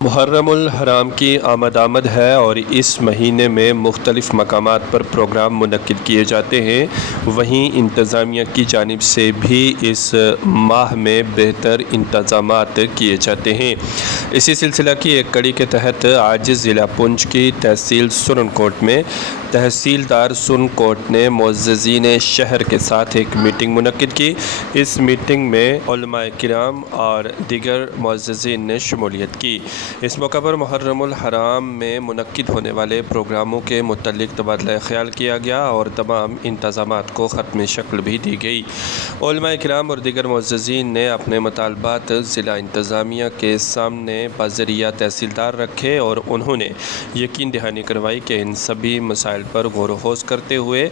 محرم الحرام کی آمد ہے اور اس مہینے میں مختلف مقامات پر پروگرام منعقد کیے جاتے ہیں۔ وہیں انتظامیہ کی جانب سے بھی اس ماہ میں بہتر انتظامات کیے جاتے ہیں۔ اسی سلسلہ کی ایک کڑی کے تحت آج ضلع پونچھ کی تحصیل سرن کوٹ میں تحصیلدار سرن کوٹ نے معززین شہر کے ساتھ ایک میٹنگ منعقد کی۔ اس میٹنگ میں علماء کرام اور دیگر معززین نے شمولیت کی۔ اس موقع پر محرم الحرام میں منعقد ہونے والے پروگراموں کے متعلق تبادلہ خیال کیا گیا اور تمام انتظامات کو ختم شکل بھی دی گئی۔ علماء کرام اور دیگر معززین نے اپنے مطالبات ضلع انتظامیہ کے سامنے بذریعہ تحصیلدار رکھے اور انہوں نے یقین دہانی کروائی کہ ان سبھی مسائل پر غور و خوض کرتے ہوئے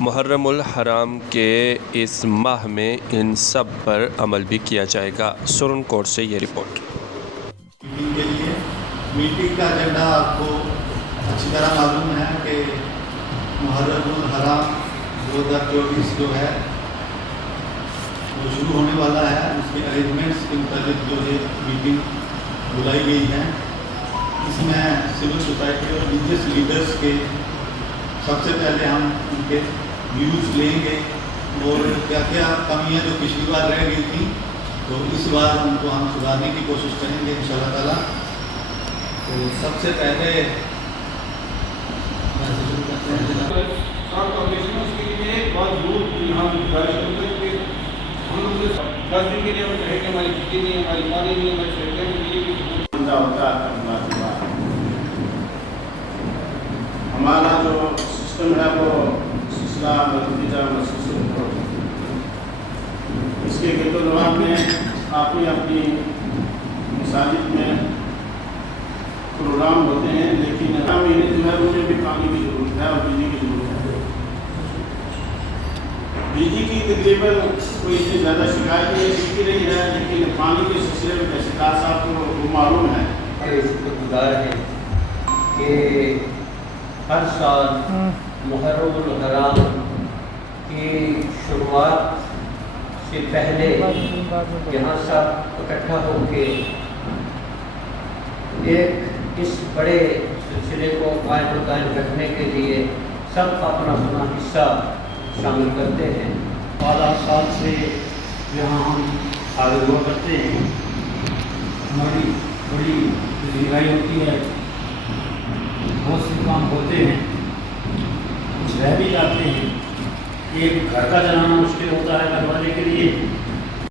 محرم الحرام کے اس ماہ میں ان سب پر عمل بھی کیا جائے گا۔ سرن کوٹ سے یہ رپورٹ۔ کے لیے میٹنگ کا ایجنڈا آپ کو اچھی طرح معلوم ہے کہ محرم الحرام 2024 جو ہے وہ شروع ہونے والا ہے۔ اس کے ارینجمنٹس کے متعلق جو ہے میٹنگ بلائی گئی ہے۔ اس میں سول سوسائٹی اور ریلیجیس لیڈرز کے سب سے پہلے ہم ان کے ویوز لیں گے اور کیا کیا کمیاں جو پچھلی بار رہ گئی تھیں تو اس بار ان کو ہم سدھارنے کی کوشش کریں گے انشاءاللہ تعالیٰ۔ تو سب سے پہلے ہمارا جو سسٹم ہے وہ اس کے گرد و نواح میں اپنی اپنی مساجد میں پروگرام ہوتے ہیں، لیکن مہینے جو ہے مجھے بھی پانی کی ضرورت ہے اور بجلی کی ضرورت ہے۔ بجلی کی تقریباً کوئی اتنی زیادہ شکایت نہیں ملتی رہی ہے، لیکن پانی کے سلسلے میں تحصیلدار صاحب کو وہ معلوم ہے شکر گزار ہے کہ ہر سال محرم الحرام کی شروعات سے پہلے یہاں سب اکٹھا ہو کے ایک اس بڑے سلسلے کو قائم و دائم رکھنے کے لیے سب اپنا اپنا حصہ شامل کرتے ہیں۔ اعلیٰ سال سے یہاں ہم حاضر ہوا کرتے ہیں۔ ہماری بڑی ذمہ ہوتی ہے، بہت سے کام ہوتے ہیں، کچھ رہ بھی جاتے ہیں۔ ایک گھر کا چلانا مشکل ہوتا ہے گھر والے کے لیے،